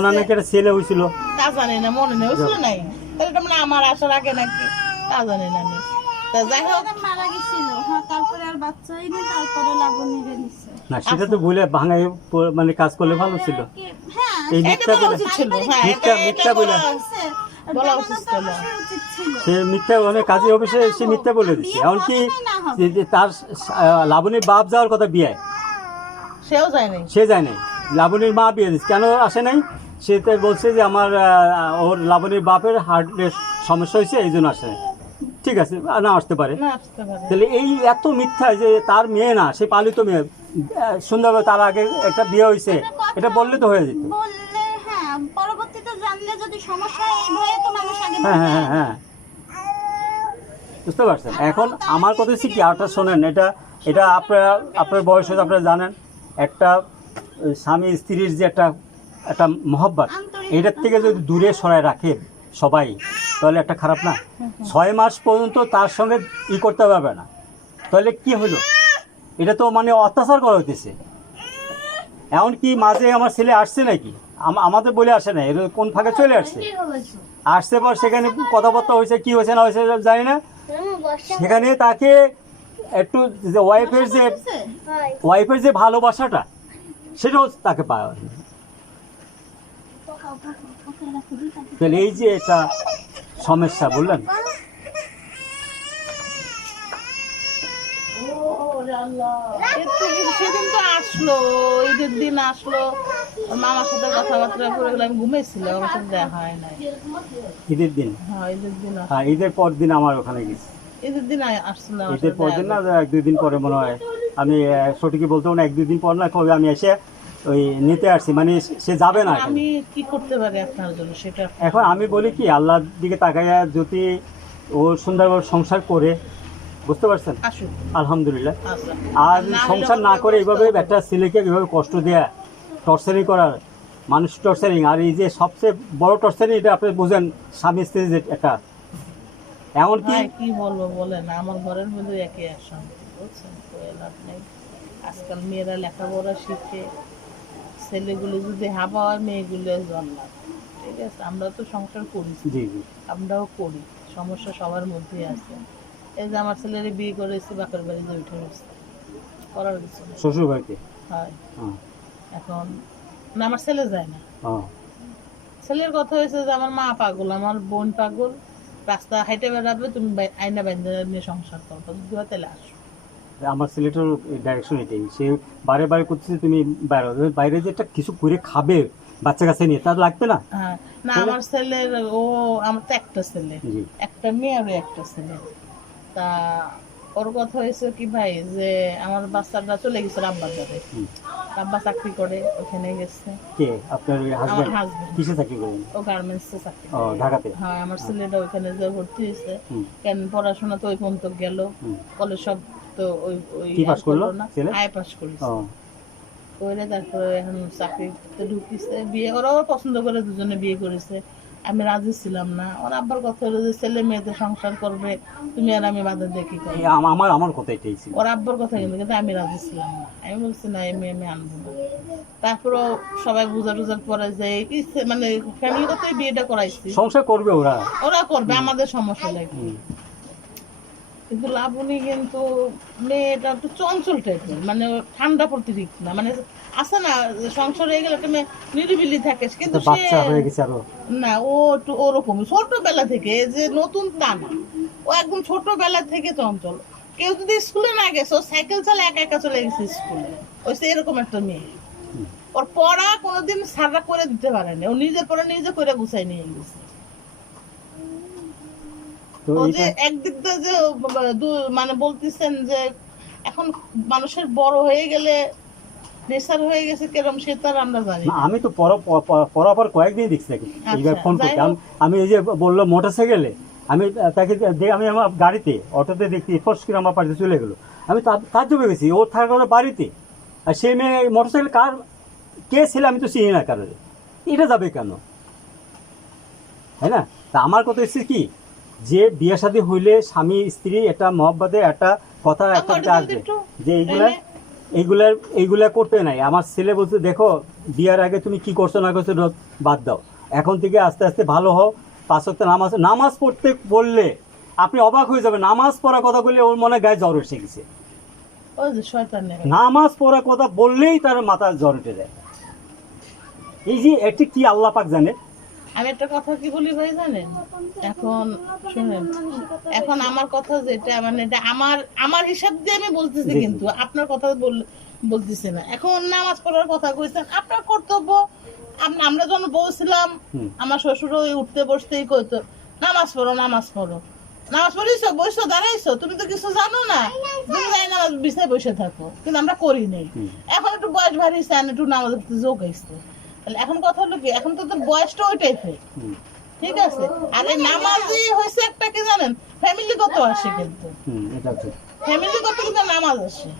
ওনার নাকি একটা ছেলে হয়েছিল, তা জানি না, মনে নেই, হয়েছিল নাই, তাহলে এটা মানে আমার আসার আগে নাকি, তা জানি না আমি। তা যাই হোক, মারা গেছিল, হ্যাঁ, তারপরে আর বাচ্চাই নেই, তারপরে লাবণীরে নিছে। না সেটা তো বলে ভাঙায় মানে কাজ করলে ভালো ছিল। হ্যাঁ, এই এটা মিথ্যা বলা বলে, উচিত ছিল, হ্যাঁ, মিথ্যা এটা মিথ্যা বলে, বলা উচিত ছিল। উচিত ছিল। সে মিথ্যা মানে কাজী অফিসে সে মিথ্যা বলে দিচ্ছে। এমনকি যে তার লাবণীর বাপ যাওয়ার কথা বিয়ে, সেও যায় নাই। সে যায় নাই, লাবণীর মা বিয়ে দিচ্ছে, কেন আসে নাই? সে তো বলছে যে আমার ওর লাবণীর বাপের হার্টের সমস্যা হয়েছে, এই জন্য আসে নাই। ঠিক আছে, না আসতে পারে। না আসতে পারে। তাহলে এই এত মিথ্যা যে তার মেয়ে না, সে পালিত মেয়ে, সুন্দরভাবে তার আগে একটা বিয়ে হয়েছে, এটা বললে তো হয়ে যেত। বললে, হ্যাঁ, পরবর্তীতে জানলে যদি সমস্যা হয়, এই ভয়ে তো মানুষ আগে হ্যাঁ বলে। হ্যাঁ হ্যাঁ, বুঝতে পারছেন? এখন আমার কথা হচ্ছে কি, আরটা শোনেন, এটা এটা আপনার বয়স হয়তো আপনারা জানেন, একটা স্বামী স্ত্রীর যে একটা একটা মহব্বত, এটার থেকে যদি দূরে সরায় রাখে সবাই, তাহলে একটা খারাপ না? 6 মাস পর্যন্ত তার সঙ্গে করতে পারবে না, তাহলে কি হলো? এটা তো মানে অত্যাচার করা হইতেছে। এমনকি মাঝে আমার ছেলে আসছে নাকি, আমাদের বলে আসে না, এর কোন ফাঁকে চলে আসছে, আসতে পর সেখানে কথাবার্তা হয়েছে, কি হয়েছে না হয়েছে জানি না, সেখানে তাকে একটু যে ওয়াইফের যে ভালোবাসাটা, সেটাও তাকে পাওয়া হয়নি। তাহলে এই যে একটা সমস্যা, বললেন? সেদিন তো আসলো, ঈদের দিন আসলো, ওর মামার সাথে কথাবার্তা করে গেলে আমি ঘুমিয়েছিলাম, আমার সাথে দেখা হয় নাই। ঈদের দিন? হ্যাঁ, ঈদের দিন হ্যাঁ, ঈদের পর দিন আমার ওখানে গেছি। ঈদের দিন আসছিল, ঈদের পর দিন না, 1-2 দিন পরে মনে হয়, আমি সঠিকই বলতে না, 1-2 দিন পর না, কবে আমি এসে ওই নিতে আসছি, মানে সে যাবে না। আমি কি করতে পারি আপনার জন্য সেটা? এখন আমি বলি কি, আল্লাহর দিকে তাকাইয়া যদি ও সুন্দরভাবে সংসার করে, বুঝতে পারছেন, আসুন, আলহামদুলিল্লাহ। আচ্ছা। আর সংসার না করে এইভাবে একটা ছেলেকে এইভাবে কষ্ট দেয়া, টর্চারিং করার, মানুষ টর্চারিং, আর এই যে সবচেয়ে বড় টর্চারিং, এটা আপনি বুঝেন, স্বামী স্ত্রী যে একটা, এমনকি ভাই কি বলবো বলেন, আমার ঘরের মধ্যে একই একসঙ্গে, বুঝছেন তো, লাভ নেই। আজকাল মেয়েরা লেখাপড়া শিখে, ছেলেগুলো যদি হাবা হয়, মেয়েগুলো জন্মায়। ঠিক আছে, আমরা তো সংসার করি, জি জি, আমরাও করি, সমস্যা সবার মধ্যেই আছে। এই যে আমার ছেলের বিয়ে করেছি, বাপের বাড়িতে উঠে গেছে, করার কিছু নেই। শ্বশুর বাড়িতে? হয়, হ্যাঁ এখন না, আমার ছেলে যায় না। হ্যাঁ, ছেলের কথা হয়েছে যে আমার মা পাগল, আমার বোন পাগল, রাস্তা হাইটে বেড়াবে, তুমি আইনা বাইন্দা নিয়ে সংসার করো, যদি হয় তাহলে আসো। আমার ছেলেটার ডাইরেকশন এটাই, সে বারে বারে করতেছে তুমি বাইরে যে একটা কিছু করে খাবে বাচ্চা কাছে নিয়ে, তার লাগবে না? হ্যাঁ, না আমার ছেলের, আমার তো একটা ছেলে, জি, একটা মেয়ে আর একটা ছেলে। তা ওর কথা হয়েছে কি ভাই, যে আমার বাচ্চাটা চলে গেছে আব্বার ঘরে, আব্বা চাকরি করে, ওখানে গেছে। কে আপনার আমার হাজবেন্ড? হাজবেন্ড, কিসে চাকরি করেন? ও গার্মেন্টসে চাকরি ও, করে। ঢাকাতে? হ্যাঁ, আমার ছেলেটা ওখানে যে ভর্তি হয়েছে, হুম, কেন পড়াশোনা তো ওই পর্যন্ত গেল, হুম। কলেজ সব তো ওই ওই কি পাস করলো না, ছেলে? আয় পাস করেছে। ও, করে তারপরে এখন চাকরিতে ঢুকিছে, বিয়ে ওরাও পছন্দ করে, দুজনে বিয়ে করেছে। আমি রাজি ছিলাম না, ওর আব্বার কথা হলো যে ছেলে মেয়েতে সংসার করবে, তুমি আর আমি বাধা দেখি করবো। এই আমার কথা এটাই ছিল। ওর আব্বার কথা কিন্তু আমি রাজি ছিলাম না, আমি বলছি না, এই মেয়ে আমি আনবো না। তারপরও সবাই বুঝা টুজার পরে যে মানে ফ্যামিলিগতই বিয়েটা করাইছি, সংসার করবে ওরা, ওরা করবে, আমাদের সমস্যা লাগবে। কিন্তু লাবণী কিন্তু মেয়েটা একটু চঞ্চল টাইপের, মানে ঠান্ডা প্রতিদিক না, মানে আছে না, সংসার হয়ে গেলে একটা মেয়ে নিরিবিলি থাকে, কিন্তু সে বাচ্চা হয়ে গেছে আরো। না, ও একটু ওরকম ছোটবেলা থেকে, যে নতুন তা না, ও একদম ছোটবেলা থেকে চঞ্চল। কেউ যদি স্কুলে না গেছে, ও সাইকেল চালা একা একা চলে গেছে স্কুলে, ওই এরকম একটা মেয়ে। ওর পড়া কোনোদিন সারা করে দিতে পারেনি, ও নিজে পড়া নিজে করে গুছাই নিয়ে গেছে। তো ও এটা যে একদিক দিয়ে যে মানে বলতেছেন যে এখন মানুষের বড় হয়ে গেলে নেশার হয়ে গেছে কেরম, সে তার আমরা জানি না, না। আমি তো পরাপর কয়েকদিন দেখছি তাকে, এইবার ফোন যাই করতে হোক। আমি এই যে বললো মোটরসাইকেলে, আমি তাকে আমি আমার গাড়িতে অটোতে দেখছি, ফোর্স করে আমার বাড়িতে চলে গেলো, আমি তার জমে গেছি, ওর থাকার বাড়িতে, আর সে মেয়ে মোটরসাইকেল কার কে ছিল আমি তো চিনি না কারোর, এটা যাবে কেন, তাই না? তা আমার কথা হচ্ছে কি, যে বিয়ে শাদী হইলে স্বামী স্ত্রী একটা মহব্বতে একটা কথা একটা আসবে, যে এইগুলা করতে নাই। আমার ছেলে বলছে দেখো বিয়ার আগে তুমি কি করছো না করছো বাদ দাও, এখন থেকে আস্তে আস্তে ভালো হও। 5 ওয়াক্ত নামাজ পড়তে বললে আপনি অবাক হয়ে যাবেন, নামাজ পড়ার কথা বললে ওর মনে গায়ে জ্বর এসে গেছে। ওই যে শয়তানের নামাজ পড়ার কথা বললেই তার মাথায় জ্বর উঠে যায়। এই যে এটি কি আল্লাহ পাক জানে। আমি একটা কথা কি বলি ভাই জানেন, এখন শুনেন, এখন আমার কথা যেটা মানে এটা আমার হিসাব দিয়ে আমি বলতেছি, জি, জি। কিন্তু আপনার কথা বলতেছি না। এখন নামাজ পড়ার কথা কইছেন, আপনার কর্তব্য। আমরা যখন বলছিলাম, হুম। আমার শ্বশুর ওই উঠতে বসতেই কইতো নামাজ পড়ো নামাজ পড়ো, নামাজ পড়িছো বসছো দাঁড়াইছো, তুমি তো কিছু জানো না, তুমি যাই নামাজ বিছায় বসে থাকো, কিন্তু আমরা করি নাই। হুম। এখন একটু বয়স বাড়িয়েছে, একটু নামাজ পড়তে যোগ হয়েছে। তাহলে এখন কথা হলো কি, এখন তো তোর বয়সটা ওই টাইপের, হুম, ঠিক আছে। আর এই নামাজই হয়েছে একটা কি জানেন, ফ্যামিলিগত আসে, কিন্তু এটা ঠিক। ফ্যামিলিগত কিন্তু নামাজ আসে।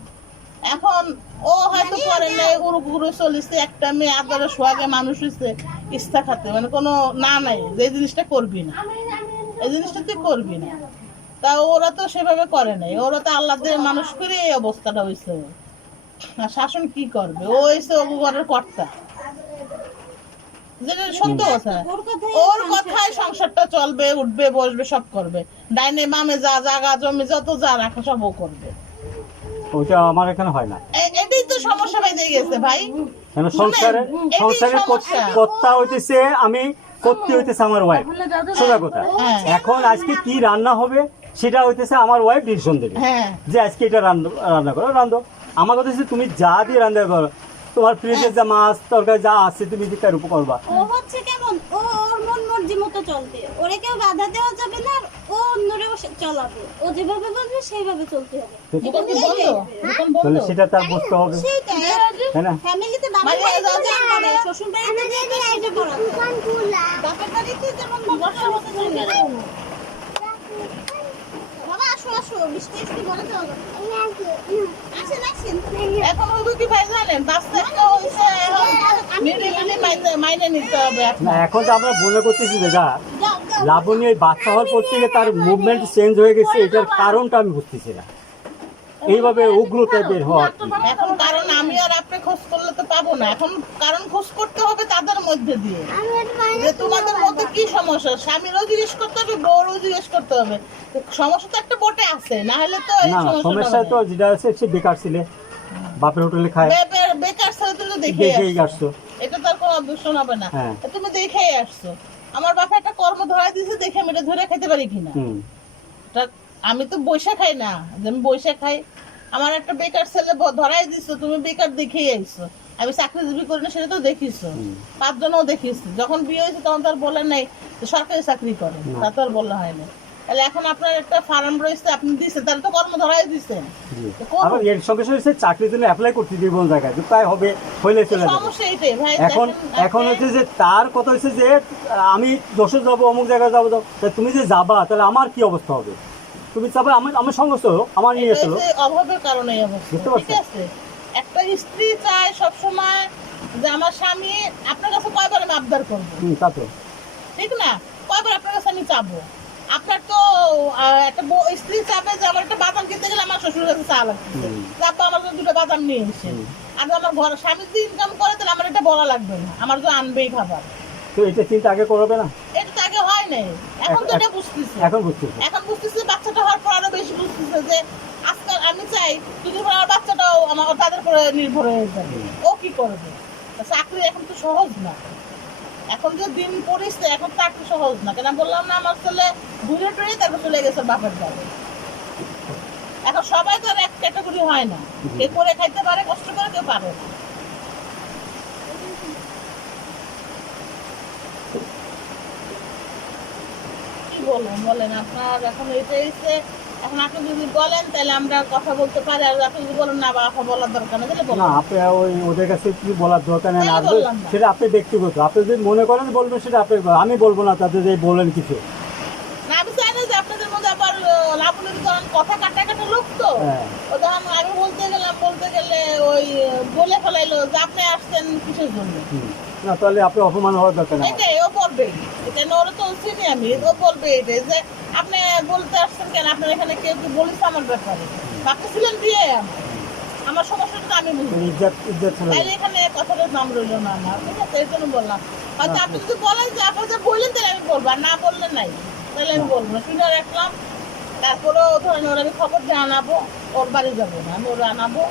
এখন ও হয়তো করে নাই, উড়ু চলিছে, একটা মেয়ে আপনারা সোহাগে মানুষ হয়েছে ইচ্ছা খাতে, মানে কোনো না নাই যে এই জিনিসটা করবি না, এই জিনিসটা তুই করবি না। তা ওরা তো সেভাবে করে নাই, ওরা তো আল্লাহ দিয়ে মানুষ করে এই অবস্থাটা হয়েছে। আর শাসন কি করবে, ও হয়েছে ও ঘরের কর্তা, যেটা সত্য কথা। ওর কথায় সংসারটা চলবে, উঠবে বসবে সব করবে, ডাইনে বামে যা জায়গা জমি যত যা রাখা সব ও করবে। ওটা আমার এখানে হয় না। এটাই তো সমস্যা বেঁধে গেছে ভাই। কেন সংসারের এটাই সমস্যা। কর্তা হইতেছে আমি, করতে হইতেছে আমার ওয়াইফ, সোজা কথা। হ্যাঁ। এখন আজকে কি রান্না হবে সেটা হইতেছে আমার ওয়াইফ ডিসিশন দেবে, হ্যাঁ। যে আজকে এটা রান্না করো রান্ধো। আমার কথা হচ্ছে তুমি যা দিয়ে রান্না করো, তোমার ফ্রিজে যা মাছ তরকারি যা আছে তুমি তার উপর করবা। ও হচ্ছে কেমন, ও ওর মন মর্জি মতো চলবে, ওরে কেউ বাধা দেওয়া যাবে না, আর ও অন্যরেও চলাবে, ও যেভাবে বলবে সেইভাবে চলতে হবে। দোকান কি বন্ধ? দোকান বন্ধ? তাহলে সেটা তার বুঝতে হবে, সেইটাই তাই না? ফ্যামিলিতে মানে বাড়িতে যা করে, শ্বশুর বাড়িতে যেটা সেটা করা বাপের বাড়িতে যেমন বর্ষা মতো চলে বাবা আসো আসো, বৃষ্টি বৃষ্টি বলে তো আসেন আসেন। এখন হলো কি ভাই জানেন, বাচ্চা একটা হয়েছে, এখন মিলে মাইনে নিতে হবে এখন। না এখন তো আমরা মনে করতেছি যে যা যাও যাও লাবণী এই বাচ্চা হওয়ার পর থেকে তার মুভমেন্ট চেঞ্জ হয়ে গেছে, এটার কারণটা আমি বুঝতেছি না। এইভাবে উগ্র টাইপের হওয়া এখন কারণ আমি আর আপনি খোঁজ করলে তো পাবো না, এখন কারণ খোঁজ করতে হবে তাদের মধ্যে দিয়ে, যে তোমাদের মধ্যে কি সমস্যা, স্বামীরও জিজ্ঞেস করতে হবে, বউরও জিজ্ঞেস করতে হবে। তো সমস্যা তো একটা বটে আছে, না হলে তো এই না সমস্যাটা সমস্যা হবে তো না। যেটা আছে সে বেকার ছিলে, বাপের হোটেলে খায়, বেকার ছেলে তুমি দেখেই দেখে আসছো। এটা তার কোনো দূষণ হবে না। হ্যাঁ। তুমি দেখেই আসছো, আমার বাপা একটা কর্ম ধরাই দিয়েছে, দেখে আমি এটা ধরে খেতে পারি কিনা। হুম, আমি তো বৈশা খাই না, যে আমি বৈশা খাই। আমার একটা বেকার ছেলে ধরাই দিছো, তুমি বেকার দেখেই আইছো। আমি চাকরিজীবী করি না সেটা তো দেখিছো, 5 জনও দেখিছি। যখন বিয়ে হয়েছে তখন তো আর বলেন নাই যে সরকারি চাকরি করে, তা তো আর বলা হয় না। তাহলে এখন আপনার একটা ফার্ম রয়েছে, আপনি দিচ্ছেন, তাহলে তো কর্ম ধরাই দিচ্ছেন। জি। তো করুন। আবার এর সঙ্গে সঙ্গে চাকরির জন্য অ্যাপ্লাই করতে দিব কোন জায়গায়, যে তাই হবে হইলে চলে যাবে। সমস্যা এইটাই ভাই। এখন দেখেন, এখন আপনি- হচ্ছে যে তার কথা হচ্ছে যে আমি দোষে যাবো অমুক জায়গায় যাবো, তা তুমি যে যাবা তাহলে আমার কি অবস্থা হবে? তুমি যাবে আমার সংঘর্ষ হলো, আমার নিয়ে এটা এসেলো। হচ্ছে অভাবের কারণে এই অবস্থা, বুঝতে ঠিক পারছেন? আছে। একটা স্ত্রী চায় সবসময় যে আমার স্বামী আপনার কাছে কয়বার আমি আবদার করবো, তা তো ঠিক না? কয়বার আপনার কাছে আমি চাবো? আপনার তো একটা স্ত্রী চাবে যে আমার একটা বাদাম কিনতে গেলে আমার শ্বশুর কাছে চা লাগছে, চাপা আমার জন্য 2টা বাদাম নিয়ে এসে। আর আমার ঘর স্বামী যদি ইনকাম করে তাহলে আমার এটা বলা লাগবে না, আমার তো আনবেই খাবার। তো এটা চিন্তা আগে করবে না, এটা তো আগে হয় নাই, এখন তো এটা বুঝতেছে। এখন বুঝতেছি। এখন বুঝতেছে, বাচ্চাটা হওয়ার পর আরো বেশি বুঝতেছে যে আজকাল আমি চাই যদি আমার বাচ্চাটাও আমার তাদের উপরে নির্ভর হয়ে যাবে, ও কি করবে? চাকরি এখন তো সহজ না, এখন যে দিন পড়িছে এখন চাকরি সহজ না। কেন বললাম না, আমার ছেলে ঘুরে টুরে তারপর চলে গেছে বাপের বাড়ি। এখন সবাই তো আর এক ক্যাটাগরি হয় না, কে করে খাইতে পারে, কষ্ট করে, কেউ পারে না। কি বলবো বলেন, আপনার এখন এটাই হচ্ছে, এখন আপনি যদি বলেন তাহলে আমরা কথা বলতে পারি, আর আপনি যদি বলেন না বা কথা বলার দরকার নেই তাহলে না বলবেন। আপনি ওই ওদের কাছে কি বলার দরকার নেই, তাহলে বললাম না। সেটা আপনি ব্যক্তিগত, আপনি যদি মনে করেন বলবেন সেটা আপনি, আমি বলবো না তাদের যে বলেন কিছু। না আমি চাই না যে আপনাদের মধ্যে আবার লাভনের কথা কাটা লোক তো, হ্যাঁ। ও তখন আমি বলতে গেলে ওই বলে ফেলাইলো যে আপনি আসছেন কিসের জন্য। না তাহলে আপনি অপমান হওয়ার দরকার নেই। এটাই ও বলবে, এটা ওরা তো চিনি আমি, ও বলবে এটাই যে আপনি বলতে আসছেন কেন, আপনার এখানে কেউ কি বলেছে আমার ব্যাপারে, আপনি ছিলেন বিয়ে আমার, আমার সমস্যাটা আমি বুঝবো। ইজ্জত ইজ্জত চলে তাইলে এখানে কথাটার নাম রইলো না আমার, ঠিক আছে? এর জন্য বললাম। হয়তো আপনি যদি বলেন যে আপনি যে বললেন তাহলে আমি বলবো, আর না বললে নাই, তাহলে আমি বলবো না, শুনে রাখলাম। তারপরেও ধরেন ওর আমি খবর দিয়ে আনাবো, ওর বাড়ি যাবো না, আমি ওরা আনাবো,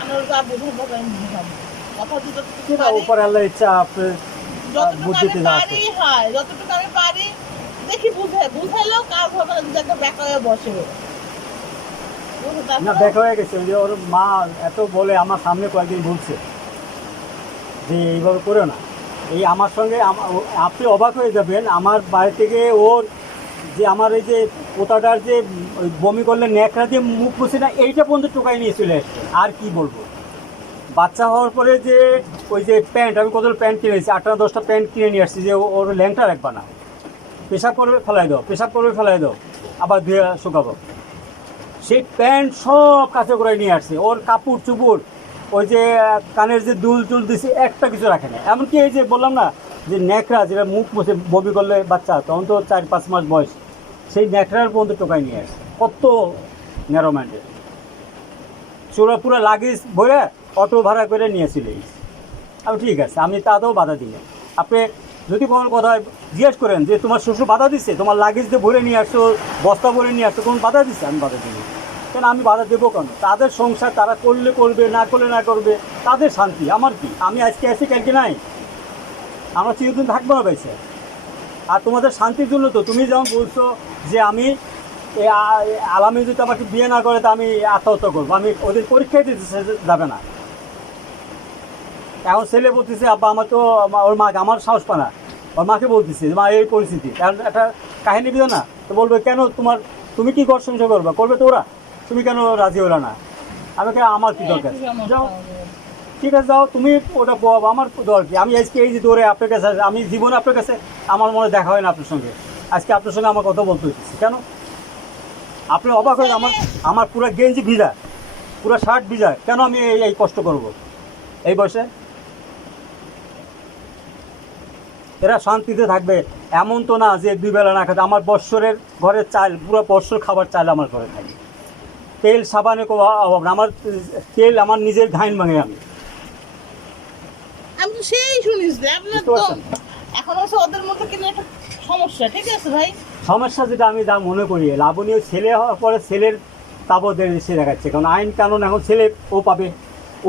আমি ওর যা বুঝাবো আমি বুঝাবো। কথা যতটুকু পারি, উপরে আল্লাহর ইচ্ছা আপনি যতটুকু আমি বুদ্ধিতে যা আছে। পারি, হয় যতটুকু আমি পারি দেখি বুঝাইলেও কাজ হবে না যদি একটা ব্যাকা হয়ে বসে ও। বুঝো, না তারপরে দেখা হয়ে গেছে, ওই যে ওর মা এত বলে আমার সামনে কয়েকদিন বলছে যে এইভাবে করে না। এই আমার সঙ্গে আপনি অবাক হয়ে যাবেন, আমার বাড়ি থেকে ওর যে আমার এই যে পোতাটার যে ওই বমি করলে ন্যাকড়া দিয়ে মুখ মুছে না, এইটা পর্যন্ত টোকাই নিয়ে চলে আসছে। আর কি বলবো, বাচ্চা হওয়ার পরে যে ওই যে প্যান্ট, আমি কতগুলো প্যান্ট কিনেছি, 8-10টা প্যান্ট কিনে নিয়ে আসছি যে ওর ল্যাংটা রাখবা না, পেশাব করবে ফেলাই দাও, পেশাব করবে ফেলাই দাও, আবার ধুয়ে শুকাবো। সেই প্যান্ট সব কাছে করে নিয়ে আসছে, ওর কাপড় চুপড়, ওই যে কানের যে দুল টুল দিছে একটা কিছু রাখে না। এমনকি এই যে বললাম না যে ন্যাকড়া, যেটা মুখ মুছে বমি করলে বাচ্চা, তখন তো 4-5 মাস বয়স, সেই ন্যাকড়ার পর্যন্ত টোকাই নিয়ে আসছে। কত ন্যারো মাইন্ডেড। চোরা পুরো লাগেজ ভরে অটো ভাড়া করে নিয়েছিল। আমি ঠিক আছে, আমি তাতেও বাধা দিই না। আপনি যদি কোনো কথা জিজ্ঞেস করেন যে তোমার শ্বশুর বাধা দিচ্ছে, তোমার লাগেজ দিয়ে ভরে নিয়ে আসছো, বস্তা ভরে নিয়ে আসছো, কোন বাধা দিচ্ছে? আমি বাধা দিই না। কেন আমি বাধা দেবো কেন? তাদের সংসার, তারা করলে করবে, না করলে না করবে, তাদের শান্তি, আমার কি? আমি আজকে আছি কালকে নাই, আমরা চিরদিন থাকবো না বেঁচে। আর তোমাদের শান্তির জন্য তো তুমি যেমন বলছো যে আমি আলামী যদি আমাকে বিয়ে না করে তা আমি আত্মহত্যা করবো, আমি ওদের পরীক্ষায় দিতে যাবে না। এখন ছেলে বলতেছে আব্বা আমার তো ওর মাকে, আমার সাহস পায় না, ওর মাকে বলতেছে মা এই পরিস্থিতি, কারণ একটা কাহিনী দিও না তো বলবে কেন তুমি কি ঘর সংসার করবে, করবে তো ওরা, তুমি কেন রাজি হলো না? আমি আমার কি দরকার, যাও ঠিক আছে যাও, তুমি ওটা পোয়াবো, আমার দরকার কি? আমি আজকে এই যে দৌড়ে আপনার কাছে, আমি জীবনে আপনার কাছে আমার মনে দেখা হয় না আপনার সঙ্গে, আজকে আপনার সঙ্গে আমার কথা বলতে হচ্ছে কেন? আপনি অবাক হয়ে আমার পুরো গেঞ্জি ভিজা, পুরো শার্ট ভিজা, কেন আমি এই কষ্ট করব এই বয়সে? এরা শান্তিতে থাকবে এমন তো না যে 2 বেলা না খাতে। আমার বৎসরের ঘরের চাল, পুরো বৎসর খাবার চাল আমার ঘরে থাকে। তেল সাবানে কোনো অভাব না, আমার তেল আমার নিজের ঘাইন ভাঙে। আমি তো সেই শুনিস যে আপনার বুঝতে তো পারছেন? এখন হচ্ছে ওদের মধ্যে কিন্তু একটা সমস্যা, ঠিক আছে ভাই? সমস্যা যেটা আমি যা মনে করি, লাবণীয় ছেলে হওয়ার পরে ছেলের তাবদের সে দেখাচ্ছে, কারণ আইন কানুন এখন ছেলে ও পাবে,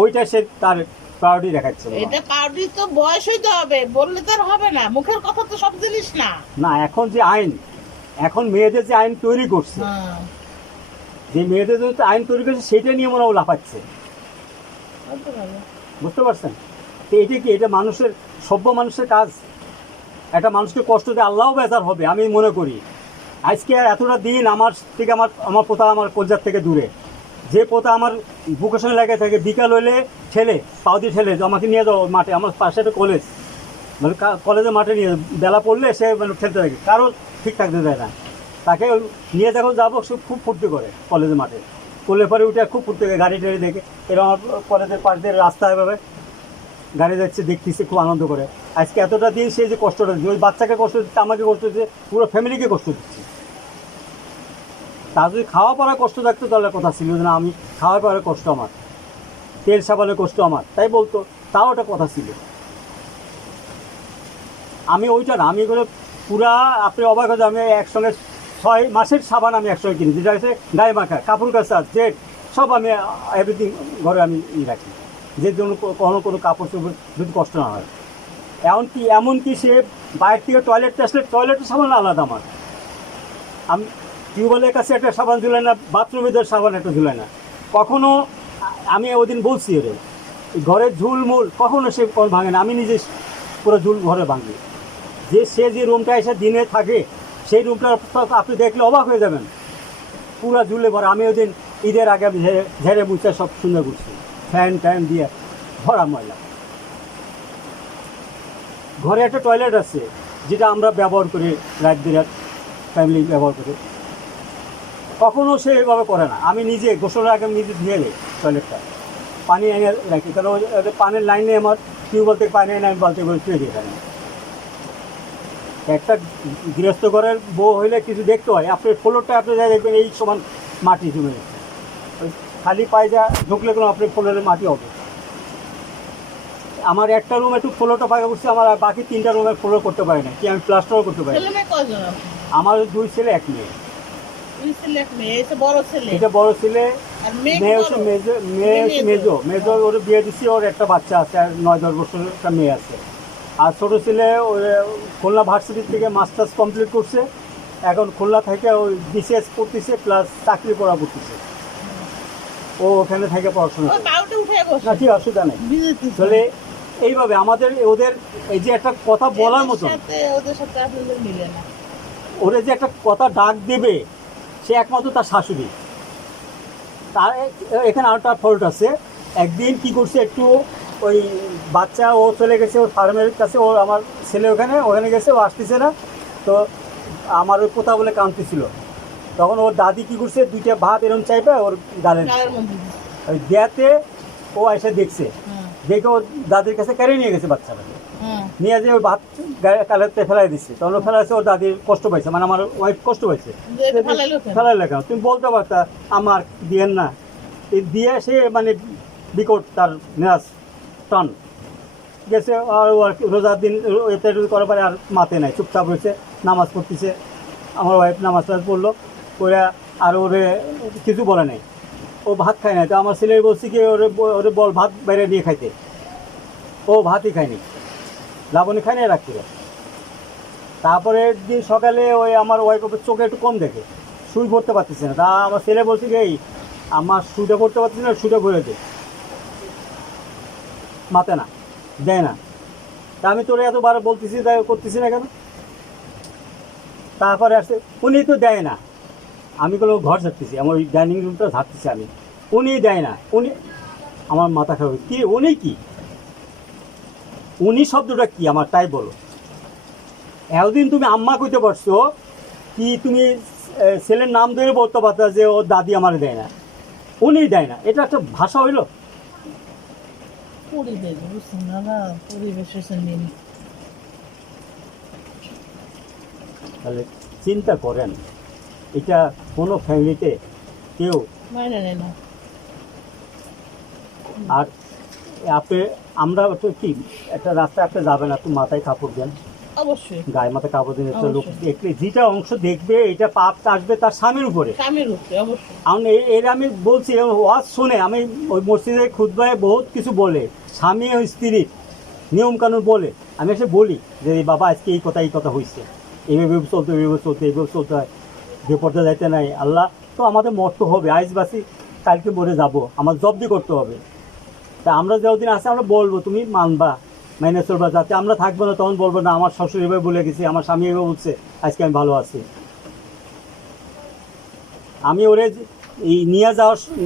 ওইটা সে তার প্রায়োরিটি দেখাচ্ছে। এটা পাউডি তো বয়স হইতে হবে, বললে তো আর হবে না, মুখের কথা তো সব জিনিস না। না, এখন যে আইন, এখন মেয়েদের যে আইন তৈরি করছে, হ্যাঁ, যে মেয়েদের যে আইন তৈরি করছে সেটা নিয়ে মনে হয় লাফাচ্ছে। বলতে পারো। বুঝতে পারছেন? তো এটা কি, এটা মানুষের, সভ্য মানুষের কাজ? একটা মানুষকে কষ্ট দিয়ে আল্লাহও বেজার হবে আমি মনে করি। আজকে এতটা দিন আমার থেকে আমার পোতা আমার কলজার থেকে দূরে, যে পোতা আমার বুকের সঙ্গে লেগে থাকে, বিকাল হলে ঠেলে পাও দিয়ে ঠেলে আমাকে নিয়ে যাও মাঠে, আমার পাশে একটা কলেজ, মানে কলেজের মাঠে নিয়ে বেলা পড়লে সে মানে ঠেলতে থাকে, কারণ ঠিক থাকতে দেয় না। তাকে নিয়ে যখন যাবো সে খুব ফুর্তি করে কলেজের মাঠে, কোলের পরে উঠে খুব ফুর্তি করে, গাড়ি টাড়ি দেখে। এরকম আমার কলেজের পাশ দিয়ে রাস্তা এভাবে গাড়ি যাচ্ছে, দেখতেছে খুব আনন্দ করে। আজকে এতটা দিন সে যে কষ্টটা দিচ্ছে, ওই বাচ্চাকে কষ্ট দিচ্ছে, আমাকে কষ্ট দিচ্ছে, পুরো ফ্যামিলিকে কষ্ট দিচ্ছে। তার যদি খাওয়া পড়ায় কষ্ট থাকতো তাহলে কথা ছিল যে না আমি খাওয়া পড়ার কষ্ট আমার, তেল সাবানের কষ্ট আমার, তাই বলতো, তাও একটা কথা ছিল। আমি ওইটা না, আমি এগুলো পুরা, আপনি অবাক হয়ে, আমি একসঙ্গে 6 মাসের সাবান আমি একসঙ্গে কিনি, যেটা হচ্ছে গায়ে মাখা, কাপড় কাচা, জেট সব আমি এভরিথিং ঘরে আমি রাখি, যে জন্য কোনো কাপড় চোপড় যদি কষ্ট না হয়। এমনকি সে বাইরে থেকে টয়লেটে আসলে টয়লেটের সাবান আলাদা আমার, আমি টিউবওয়েলের কাছে একটা সাবান ঝুলাই না, বাথরুমের সাবান একটা ঝুলাই না কখনো। আমি ওদিন বলছি ওরে, ঘরের ঝুলমুল কখনো সে ভাঙে না, আমি নিজে পুরো ঝুল ঘরে ভাঙি। সে যে রুমটা এসে দিনে থাকে, সেই রুমটা আপনি দেখলে অবাক হয়ে যাবেন, পুরো ঝুলে ভরা। আমি ওই দিন ঈদের আগে আমি ঝেড়ে মুছে সব সুন্দর করছি, ফ্যান ট্যান দিয়ে ভরা ময়লা। ঘরে একটা টয়লেট আছে যেটা আমরা ব্যবহার করি, রাত বিরাত ফ্যামিলি ব্যবহার করি, কখনো সে এভাবে করে না। আমি নিজে গোসলের আগে আমি নিজে ধুয়ে দিই টয়লেটটা, পানি এনে রাখি, কারণ ওই পানির লাইনে আমার টিউবওয়েল থেকে পানি এনে আমি বালতি করে ছুঁয়ে দিই। এখানে একটা গৃহস্থ ঘরের বউ হইলে কিছু দেখতে হয়, আপনার ফ্লোরটা আপনি যাই দেখবেন এই সমান মাটি জমে যাচ্ছে, ওই খালি পায়ে যা ঢুকলে কোনো আপনি ফ্লোরে মাটি হবে। আমার একটা রুম একটু ফ্লোরটা পাকা করছি, আমার আর বাকি 3টা রুমে ফ্লোর করতে পারি না, কি আমি প্লাস্টারও করতে পারি ছেলে না। মেয়ে কয়জন আপনি? আমার 2 ছেলে 1 মেয়ে। দুই ছেলে এক মেয়ে, এটা বড় ছেলে। এটা বড় ছেলে, আর মেয়ে মেয়ে কি হচ্ছে বড়? মেয়ে হচ্ছে মেজো ওর বিয়ে দিচ্ছি, ওর একটা বাচ্চা আছে, আর 9-10 বছরের একটা মেয়ে আছে। আর ছোটো ছেলে ওই খুলনা ভার্সিটি থেকে মাস্টার্স কমপ্লিট করছে, এখন খুলনা থেকে ওই বিসিএস করতেছে প্লাস চাকরি করা করতেছে, ও ওখানে থেকে পড়াশোনা ওই করে। বাউটে উঠে বসে না ঠিক অসুবিধা নেই। বিজেপি তাহলে এইভাবে আমাদের ওদের এই যে একটা কথা বলার মতন, ওদের সাথে আপনাদের মিলে না। ওরা যে একটা কথা ডাক দেবে, সে একমাত্র তার শাশুড়ি। তার এখানে আরেকটা ফল্ট আছে। একদিন কি করছে, একটু ওই বাচ্চা ও চলে গেছে ওর ফার্মের কাছে, ওর আমার ছেলে ওখানে গেছে, ও আসতেছে না, তো আমার ওই পোতা বলে কাঁদতেছিল। তখন ওর দাদি কি করছে, 2টা ভাত এরকম চাইবে ওর গালের গায়ের মধ্যে দিছে। ওই দেয়াতে ও এসে দেখছে, হ্যাঁ, দেখে ওর দাদির কাছে কেড়ে নিয়ে গেছে বাচ্চাটাকে, হ্যাঁ। নিয়ে যে ওই ভাত কালেতে ফেলাই দিচ্ছে। তখন ও ফেলাইছে, ওর দাদির কষ্ট পাইছে, মানে আমার ওয়াইফ কষ্ট পাইছে। যে এটা ফালাইলো কেন? ফেলাই লেখা তুমি বলতে পারতা আমার দিয়েন না, এই দিয়ে সে মানে বিকট তার মেয়াজ টান গেছে। আর ও আর কি রোজার দিন ইফতারি করার পরে আর মাতে নাই, চুপচাপ হয়েছে, নামাজ পড়তেছে। আমার ওয়াইফ নামাজ টাজ পড়লো, করে আর ওরে কিছু বলে নাই, ও ভাত খায় না। তো আমার ছেলে বলছি কি ওরে বল ভাত বাইরে নিয়ে খাইতে, ও ভাতই খায়নি, লাবণী খায় না রাখতে। তারপরে দিন সকালে ওই আমার ওয়াইফ চোখে একটু কম দেখে, শুই পড়তে পারতেছে না। তা আমার ছেলে বলছে কি, এই আমার শুটা পড়তে পারতেছে না, শুটা ভরে দে, মাতে না, দেয় না। তা আমি তোরে এতবার বলতেছি, তাই করতেছি না কেন? তারপরে আসছে, উনি তো দেয় না। আমি কোনো ঘর ঝাড়তেছি, আমার ওই ডাইনিং রুমটা ঝাড়তেছি আমি, উনি দেয় না। উনি, আমার মাথা খারাপ, কি উনি কি, উনি শব্দটা কি আমার তাই বলো। এতদিন তুমি আম্মা কইতে পারছো, কি তুমি ছেলের নাম ধরে বলতে পারতা যে ওর দাদি আমার দেয় না, উনি দেয় না, এটা একটা ভাষা হইলো? পরিবেশ বুঝছেন না, পরিবেশ হচ্ছে মেন। তাহলে চিন্তা করেন, এটা কোনো ফ্যামিলিতে কেউ। মাইনে নেয় না। আর আপনি আমরা তো কি একটা রাস্তায় আপনি যাবেন, আপনি মাথায় কাপড় দেন, অবশ্যই গায়ে মাথায় কাপড় দেন, একটা লোক অবশ্যই। দেখলে যেটা অংশ দেখবে এটা পাপ আসবে তার স্বামীর উপরে। স্বামীর উপরে অবশ্যই। এর আমি বলছি, ওয়াজ শুনে আমি ওই মসজিদে খুতবায় বহুত কিছু বলে, স্বামী ও স্ত্রীর নিয়মকানুন বলে, আমি এসে বলি যে বাবা আজকে এই কথা হয়েছে, এইভাবে চলতে এইভাবে চলতে হয়, বেপর্দা যাইতে নাই। আল্লাহ তো আমাদের মরতে হবে, আইজ বাসি কালকে মরে যাব, আমার জব্দি করতে হবে। তা আমরা যতদিন আসে আমরা বলবো, তুমি মানবা, মাইনে চলবা, যাতে আমরা থাকবো না তখন বলবো না আমার শ্বশুর এভাবে বলে গেছি, আমার স্বামী এভাবে বলছে, আজকে আমি ভালো আছি। আমি ওরে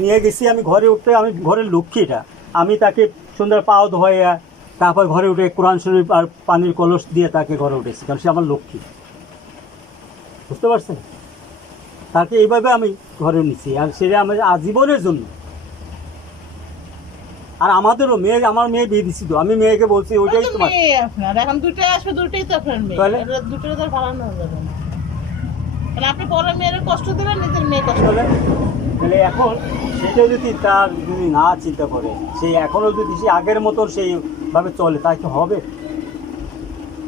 নিয়ে গেছি, আমি ঘরে উঠতে, আমি ঘরের লক্ষ্মী, এটা আমি তাকে সুন্দর পাও ধোয়া, তারপর ঘরে উঠে কোরআন শরীফ আর পানির কলস দিয়ে তাকে ঘরে উঠেছি, কারণ সে আমার লক্ষ্মী, বুঝতে পারছেন? তাকে এইভাবে আমি ঘরে নিচ্ছি, আর সেটা আমার আজীবনের জন্য। আর আমাদেরও আমার মেয়ে বিয়ে দিচ্ছি, তো আমি মেয়েকে বলছি ওইটাই তো তোমার। মেয়ে আপনার এখন দুটোই আসবে, দুটোই তো আপনার মেয়ে। তাহলে? দুটো তো ভাড়ানো যাবে না, কারণ আপনি পরের মেয়ের কষ্ট দেবেন, নিজের মেয়ে কষ্ট তাহলে এখন সেটা যদি তার যদি না চিন্তা করে, সেই এখনও যদি সে আগের মতো সেইভাবে চলে, তাই তো হবে?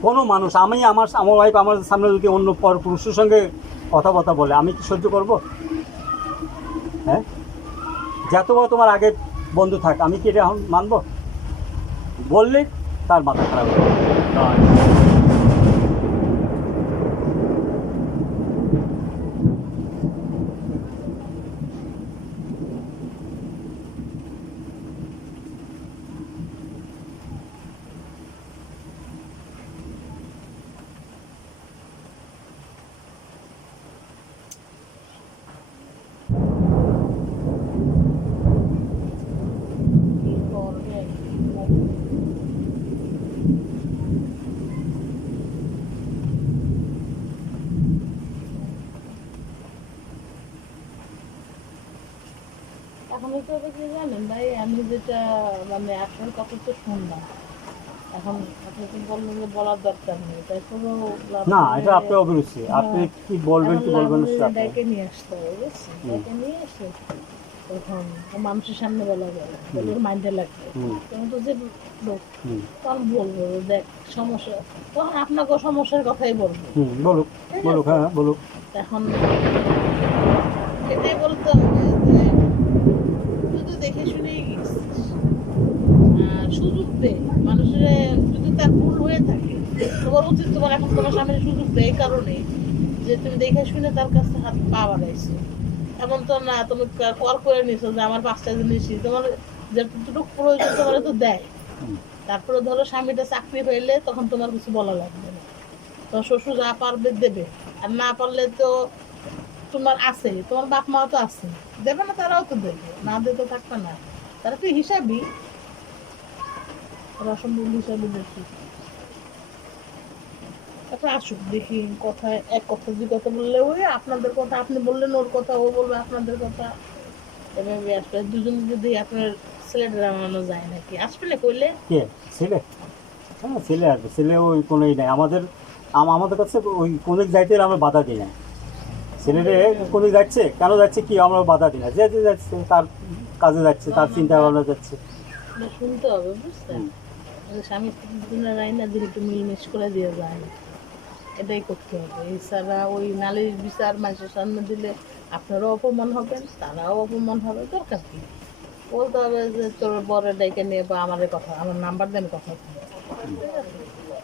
কোনো মানুষ, আমার ওয়াইফ আমার সামনে যদি অন্য পর পুরুষের সঙ্গে কথাবার্তা বলে, আমি কি সহ্য করব? হ্যাঁ, যত বড় তোমার আগে বন্ধু থাক, আমি কি এটা এখন মানবো? বললে তার মাথা খারাপ হবে। করবে। এখন তো কি জানেন ভাই, আমি যেটা মানে আসল কথা তো শুনলাম, এখন আপনি তো বললেন যে বলার দরকার নেই, তাই পুরো না, এটা আপনার অভিরুচি, আপনি কি বলবেন কি বলবেন না সেটা আপনার। ডেকে নিয়ে আসতে হবে, বুঝছেন? ডেকে নিয়ে এসে তখন মানুষের সামনে বলা যাবে, ওদের মাইন্ডে লাগবে। হুম তুমি তো যে লোক, হুম তখন বলবো যে দেখ সমস্যা, তখন আপনাকে সমস্যার কথাই বলবো। হুম বলুক, বলুক, হ্যাঁ বলুক। এখন এটাই বলতে হবে যে তুই তো দেখে শুনেই গেছিস, সুযোগ দে মানুষের। যদি তার ভুল হয়ে থাকে, তোমার উচিত তোমার এখন তোমার সামনে সুযোগ দেয় এই কারণে যে তুমি দেখে শুনে তার কাছে হাত পা বাড়াইছো। এমন তো না তুমি কল করে নিছো যে আমার 5টা জিনিসই তোমার যতটুকু প্রয়োজন তোমার তো দেয়। হুম। তারপরে ধরো স্বামীটা চাকরি হইলে তখন তোমার কিছু বলা লাগবে না, তো শ্বশুর যা পারবে দেবে, আর না পারলে তো তোমার আছে, তোমার বাপ মা তো আছে, দেবে না, তারাও তো দেবে, না দিয়ে তো থাকবে না, তারা তো হিসাবই, অসম্ভব হিসাবে দেখি। তারপর আসুক দেখি, কথায় এক কথা দুই কথা বললে ওই আপনাদের কথা, আপনি বললেন ওর কথা, ও বলবে আপনাদের কথা, এভাবে আসবে। দুজন যদি আপনার ছেলেটা রামানো যায় নাকি, আসবে না কইলে কে ছেলে? হ্যাঁ ছেলে আসবে, ছেলে ওই কোনোই নাই আমাদের। আমাদের কাছে ওই কোনো যাইতে হলে আমরা বাধা দিই না। ছেলেরে কোনো যাচ্ছে, কেন যাচ্ছে কি আমরা বাধা দিই না, যে যে যাচ্ছে তার কাজে যাচ্ছে, তার চিন্তা ভাবনা যাচ্ছে। এটা শুনতে হবে, বুঝছেন? স্বামী স্ত্রীর রাইনা দিলে একটু মিলমিশ করে দিয়ে যায় না, এটাই করতে হবে। এছাড়া ওই নালিশ বিচার মানুষের সামনে দিলে আপনারাও অপমান হবেন, তারাও অপমান হবে, দরকার কি? বলতে হবে যে তোর বরের ডাইকে নিয়ে বা আমার কথা, আমার নাম্বার দেন, কথা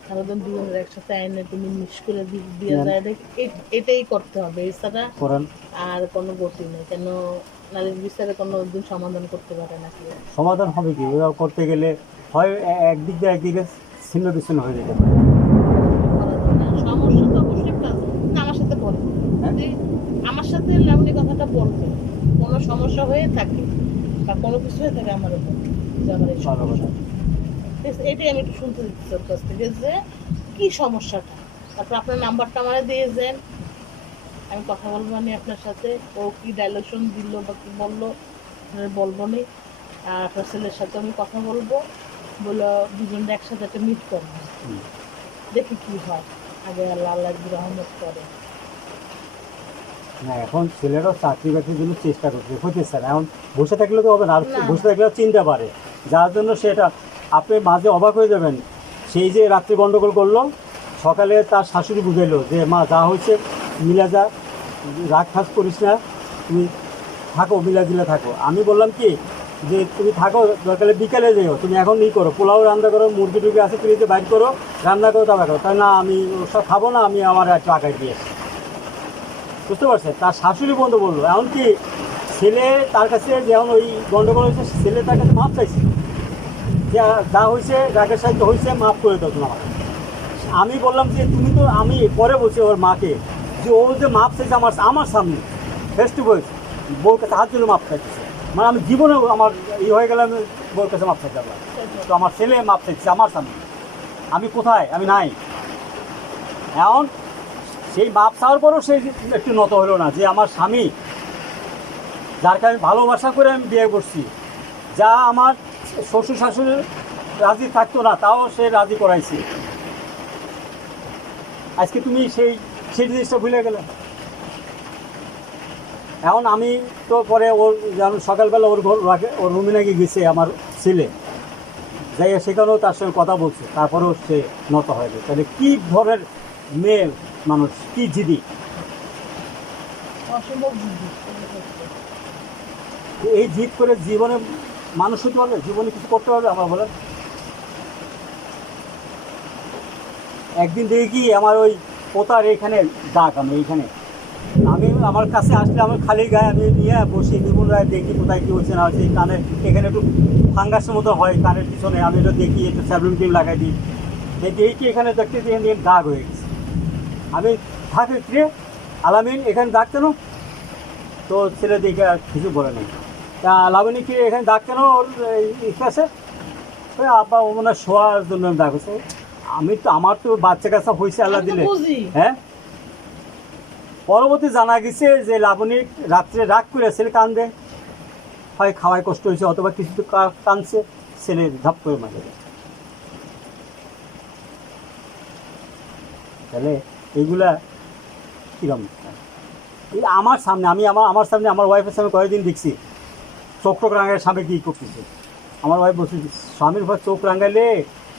সারাদিন দুজনের একসাথে আইনে তুমি মিস করে দিয়ে যায়, এটাই করতে হবে। এছাড়া করেন আর কোনো গতি নেই। কেন নালিশ বিচারে কোনো দিন সমাধান করতে পারে না কেউ। সমাধান হবে কি? ওরা করতে গেলে হয় একদিক দিয়ে একদিকে ছিন্ন বিচ্ছিন্ন হয়ে যেতে পারে। সমস্যা তো অবশ্যই আমার সাথে বলে, আমার সাথে লাবণী কথাটা বলবে, কোনো সমস্যা হয়ে থাকে বা কোনো কিছু হয়ে থাকে আমার উপর, যে আমার এই ভালো সমস্যা, কথা। এটাই আমি একটু শুনতে দিচ্ছি ওর কাছ থেকে যে কি সমস্যাটা। তারপর আপনার নাম্বারটা আমার দিয়ে যান, আমি কথা বলবো নি আপনার সাথে, ও কি ডাইলেকশন দিল বা কি বললো বলবো নি। আর আপনার ছেলের সাথে আমি কথা বলবো, বলে দুজনে একসাথে একটা মিট করবো, দেখি কি হয়। আগে আল্লাহ আল্লাহ রহমত করে। না এখন ছেলেরাও চাকরি বাকরির জন্য চেষ্টা করছে, হতেছে না। এখন বসে থাকলে তো হবে না, আর না। বসে থাকলেও চিনতে পারে, যার জন্য সেটা আপনি মাঝে অবাক হয়ে যাবেন। সেই যে রাত্রি গন্ডগোল করলো, সকালে তার শাশুড়ি বুঝাইলো যে মা যা হয়েছে মিলা যা, রাগ ফাজ করিস না, তুমি থাকো, মিলা জিলা থাকো। আমি বললাম কি যে তুমি থাকো, দরকারে বিকালে যেও, তুমি এখন ই করো, পোলাও রান্না করো, মুরগি টুরগি আছে ফ্রিজে বাইর করো, রান্না করো, তারপর করো। তাই না আমি ওসব খাবো না, আমি আমার একটু আগায় দিয়ে আসি। বুঝতে পারছেন? তার শাশুড়ি বন্ধু বললো, এমনকি ছেলে তার কাছে যেমন ওই গন্ডগোল হয়েছে, ছেলে তার কাছে মাপ চাইছে যে যা হয়েছে, রাগের সাহিত্য হয়েছে, মাফ করে দাও তুমি আমাকে। আমি বললাম যে তুমি তো, আমি পরে বলছি ওর মাকে যে ও যে মাপ চাইছে আমার সামনে ফেস টু ফেস, বউর কাছে হাত জন্য মাপ চাইছে, মানে আমি জীবনে আমার হয়ে গেলে আমি বউর কাছে মাপ চাইতে পারলাম। তো আমার ছেলে মাপ চাইছে আমার সামনে, আমি কোথায়? আমি নাই। এখন সেই মাপ চাওয়ার পরেও সে একটু নত হলো না যে আমার স্বামী, যারকে আমি ভালোবাসা করে আমি বিয়ে করছি, যা আমার শ্বশুর শাশুড়ি রাজি থাকতো না, তাও সে রাজি করাইছে, আজকে তুমি সেই জিনিসটা ভুলে গেলে। এখন আমি তো পরে ওর যেমন সকালবেলা ওর ঘর ওর রুমে নাকি গেছে আমার ছেলে, যাই সেখানেও তার সঙ্গে কথা বলছে, তারপরেও সে নত হয়ে গেছে। তাহলে কী ধরনের মেয়ে মানুষ, কি জিদি! অসম্ভব বুদ্ধি। এই জিদ করে জীবনে মানুষ হতে পারবে, জীবনে কিছু করতে পারবে? আমার বলেন। একদিন দেখি কি আমার ওই পোতার এইখানে দাগ, আমি এইখানে, আমি আমার কাছে আসলে আমার খালি গায়ে আমি নিয়ে বসি, নিপুণ রায় দেখি কোথায় কী হচ্ছে না হচ্ছে। কানে এখানে একটু ফাঙ্গাসের মতো হয় কানের পিছনে, আমি এটা দেখি, একটু স্যাবলুন ক্রিম লাগাই দিই, দেখি কি এখানে দেখতে এখান থেকে দাগ হয়ে গেছে। আমি থাকি রে আলামিন, এখানে দাগ কেন? তো ছেলে দেখে আর কিছু বলে নেই। তা লাবণী কি এখানে দাগ কেন ওর আছে? ওই আব্বা ও মনে হয় শোয়ার জন্য দাগ হচ্ছে। আমি তো, আমার তো বাচ্চা কাচ্চা হয়েছে আল্লাহ দিলে, হ্যাঁ। পরবর্তী জানা গেছে যে লাবণী রাত্রে রাগ করে ছেলে কান্দে, হয় খাওয়ায় কষ্ট হয়েছে অথবা কিছু তো কাঁদছে, ছেলে ধাপ করে মারে। তাহলে এইগুলা কীরকম? আমার সামনে, আমি আমার সামনে আমার ওয়াইফের সামনে কয়েকদিন দেখছি চোখ টোক রাঙায় স্বামী কী করতেছে। আমার ভাই বলছে স্বামীর উপর চোখ রাঙাইলে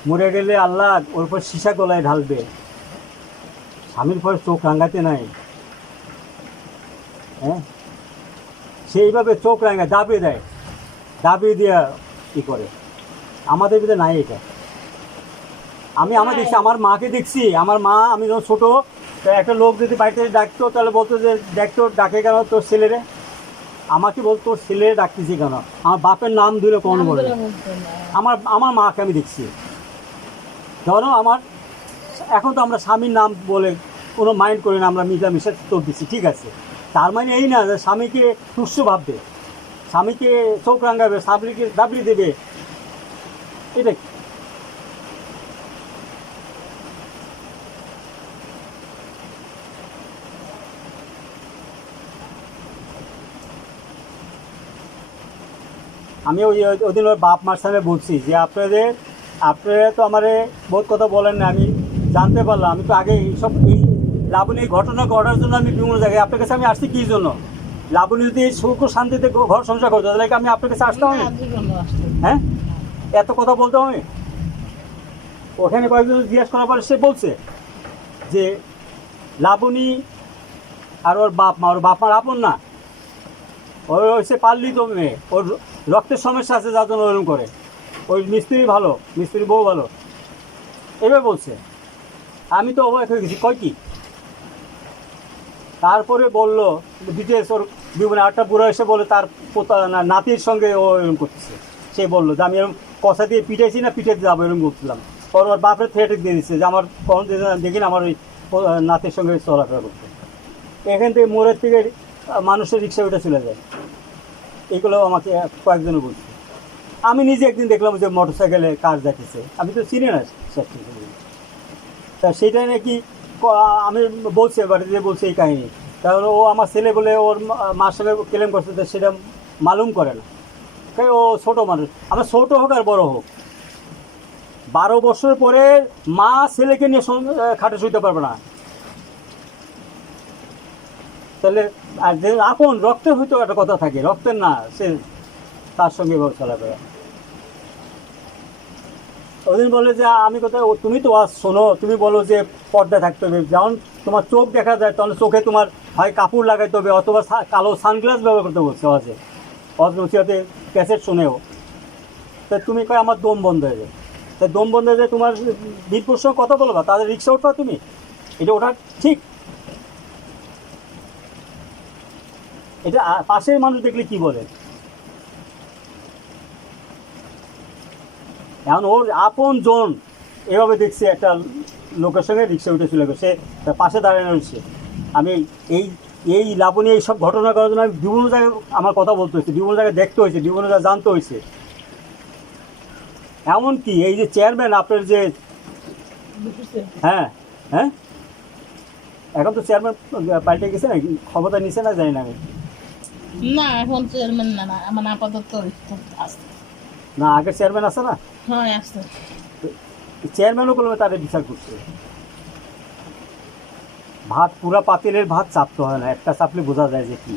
মরে গেলে আল্লাহ ওর উপর সীসা গলায় ঢালবে, স্বামীর উপর চোখ রাঙাতে নাই। হ্যাঁ, সেইভাবে চোখ রাঙায় দাবিয়ে দেয়, দাবিয়ে দেওয়া ই করে। আমাদের ভিতরে নাই এটা। আমি দেখছি, আমার মাকে দেখছি, আমার মা আমি যখন ছোটো, তো একটা লোক যদি বাড়িতে ডাকতো তাহলে বলতো যে দেখতো ডাকে কেন তোর ছেলেরে, আমাকে বলতো তোর ছেলেরে ডাকতেছি কেন, আমার বাপের নাম দিলে কোন বলে। আমার মাকে আমি দেখছি। ধরো আমার এখন তো আমরা স্বামীর নাম বলে কোনো মাইন্ড করি না, আমরা মিশা চলতেছি, ঠিক আছে। তার মানে এই না যে স্বামীকে তুচ্ছ ভাববে, স্বামীকে চোখ রাঙাবে, স্বামীকে দাবড়ি দেবে, এটা কি? আমি ওদিন ওর বাপ মার সামনে বলছি যে আপনারা তো আমারে বহুত কথা বলেন না, আমি জানতে পারলাম। আমি তো আগে এইসব এই লাবণী এই ঘটনা ঘটার জন্য আমি বিভিন্ন জায়গায় আপনার কাছে আমি আসছি কী জন্য, লাবণী যদি সুখ শান্তিতে ঘর সংসার করতো তাহলে কি আমি আপনার কাছে আসতাম আমি? হ্যাঁ, এত কথা বলতাম আমি? ওখানে কয়েকজন জিজ্ঞাসা করার পরে সে বলছে যে লাবণী আর ওর বাপ মার আপন না, ওর হচ্ছে পারলি তো মেয়ে, ওর রক্তের সমস্যা আছে যার জন্য ওরকম করে, ওই মিস্ত্রি ভালো, মিস্ত্রি বউ ভালো, এভাবে বলছে। আমি তো অবাক হয়ে গেছি, কয় কি? তারপরে বললো ডিটেলস ওর জীবনে আটটা বুড়ো এসে বলে তার নাতির সঙ্গে ও এরকম করতেছে। সে বললো যে আমি এরকম কথা দিয়ে পিটাইছি না, পিটাইতে যাবো এরকম করছিলাম। ওর বাপের থ্রেট দিয়ে দিচ্ছে যে আমার কখন দেখি না আমার ওই নাতির সঙ্গে চলাফেরা করতে। এখান থেকে মোড়ের থেকে মানুষের রিক্সা উঠে চলে যায়, এগুলো আমাকে কয়েকজনে বলছে। আমি নিজে একদিন দেখলাম যে মোটর সাইকেলে কার যাচ্ছে, আমি তো চিনি না তা সেটাই নাকি আমি বলছি বাড়িতে বলছি এই কাহিনি। কারণ ও আমার ছেলে বলে ওর মার সঙ্গে ক্লেম করছে, তো সেটা মালুম করে না, কারণ ও ছোটো মানুষ। আমার ছোটো হোক আর বড়ো হোক, 12 বছর পরে মা ছেলেকে নিয়ে খাটে শুইতে পারবে না, তাহলে আর যে আপন রক্তের হয়তো একটা কথা থাকে, রক্তের না সে তার সঙ্গে এভাবে চলাফেরা। ওদিন বলে যে আমি কোথায়, তুমি তো আজ শোনো, তুমি বলো যে পর্দা থাকতে হবে, যেমন তোমার চোখ দেখা যায় তাহলে চোখে তোমার হয় কাপড় লাগাইতে হবে অথবা কালো সানগ্লাস ব্যবহার করতে বলছে অজে নসিহতে ক্যাসেট শুনেও। তা তুমি কয় আমার দম বন্ধ হয়ে যায়, তাই দম বন্ধ হয়ে যায়, তোমার বীরপুর সঙ্গে কথা বলবা, তাদের রিক্সা উঠবা তুমি, এটা ওঠা ঠিক? এটা পাশের মানুষ দেখলে কি বলে? এখন ওর আপন জন এভাবে দেখছি একটা লোকের সঙ্গে রিক্সা উঠে চলে গেছে, সে পাশে দাঁড়ানো রয়েছে। আমি এই লাবণী এইসব ঘটনা করার জন্য বিভিন্ন জায়গায় আমার কথা বলতে হয়েছে, বিভিন্ন জায়গায় দেখতে হয়েছে, বিভিন্ন জায়গায় জানতে হয়েছে। এমনকি এই যে চেয়ারম্যান আপনার যে, হ্যাঁ হ্যাঁ, এখন তো চেয়ারম্যান পাল্টে গেছে না, ক্ষমতা নিছে না, জানি না আমি। না এখন চেয়ারম্যান না, মানে আপাতত আছে না, আগের চেয়ারম্যান আছে না? হ্যাঁ আছে। চেয়ারম্যানও করলে তাদের বিচার করছে। ভাত পুরা পাতিলের ভাত চাপতে হয় না, একটা চাপলে বোঝা যায় যে কি।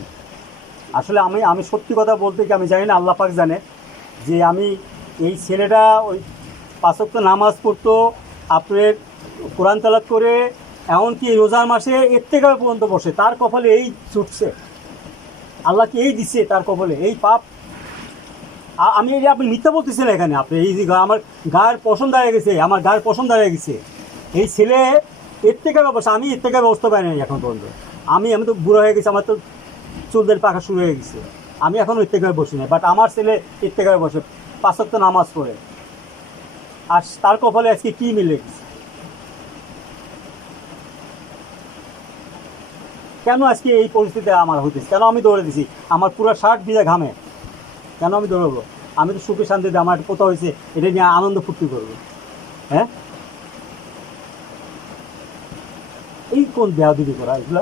আসলে আমি সত্যি কথা বলতে কি, আমি জানি না, আল্লাহ পাক জানে যে আমি এই ছেলেটা ওই 5 ওয়াক্ত নামাজ পড়তো, আপনার কোরআন তেলাওয়াত করে, এমনকি রোজার মাসে ইফতার পর্যন্ত বসে, তার কপালে এই ছুটছে, আল্লাহকে এই দিচ্ছে তার কপালে এই পাপ। আমি এই যে আপনি মিথ্যা বলতেছেন এখানে, আপনি এই যে আমার গায়ের পছন্দ হয়ে গেছে, আমার গায়ের পছন্দ হয়ে গেছে, এই ছেলে ইফতার ব্যবস্থা, আমি ইফতার ব্যবস্থা পাই নাই এখন পর্যন্ত। আমি তো বুড়ো হয়ে গেছি, আমার তো চুলদের পাকা শুরু হয়ে গেছে, আমি এখনও ইফতার বসি না, বাট আমার ছেলে ইফতার বসে 5 ওয়াক্ত নামাজ পড়ে, আর তার কপালে আজকে কী মিলে গেছে। কেন আজকে এই পরিস্থিতি আমার হইতেছে, কেন আমি দৌড়ে দিছি, আমার পুরো শার্ট ভিজে ঘামে, কেন আমি দৌড়াবো? আমি তো সুখে শান্তিতে আমার কোথাও হয়েছে এটা নিয়ে আনন্দ ফুর্তি করবো। হ্যাঁ, এই কোন বেয়াদবি করা এগুলো?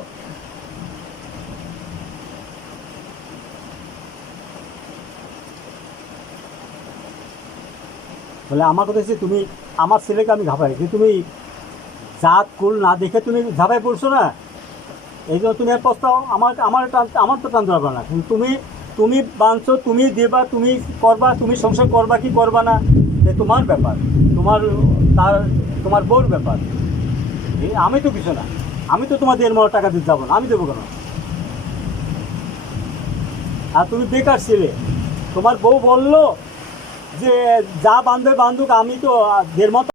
বলে আমার কথা হচ্ছে, তুমি আমার ছেলেকে আমি ঘাবাই যে তুমি জাত কুল না দেখে তুমি ঝাঁপাই পড়ছো না, এই জন্য তুমি আর পস্তাও। আমার তো টানতে পারবে না, কিন্তু তুমি বাঁধছো, তুমি দেবা, তুমি করবা, তুমি সংসার করবা কি করবা না, এ তোমার ব্যাপার, তোমার বউর ব্যাপার। আমি তো কিছু না, আমি তো তোমাদের এর মতো টাকা দিতে যাবো না, আমি দেবো কেন? আর তুমি বেকার ছিলে, তোমার বউ বললো যে যা বান্ধবে বান্ধুক, আমি তো দের মতো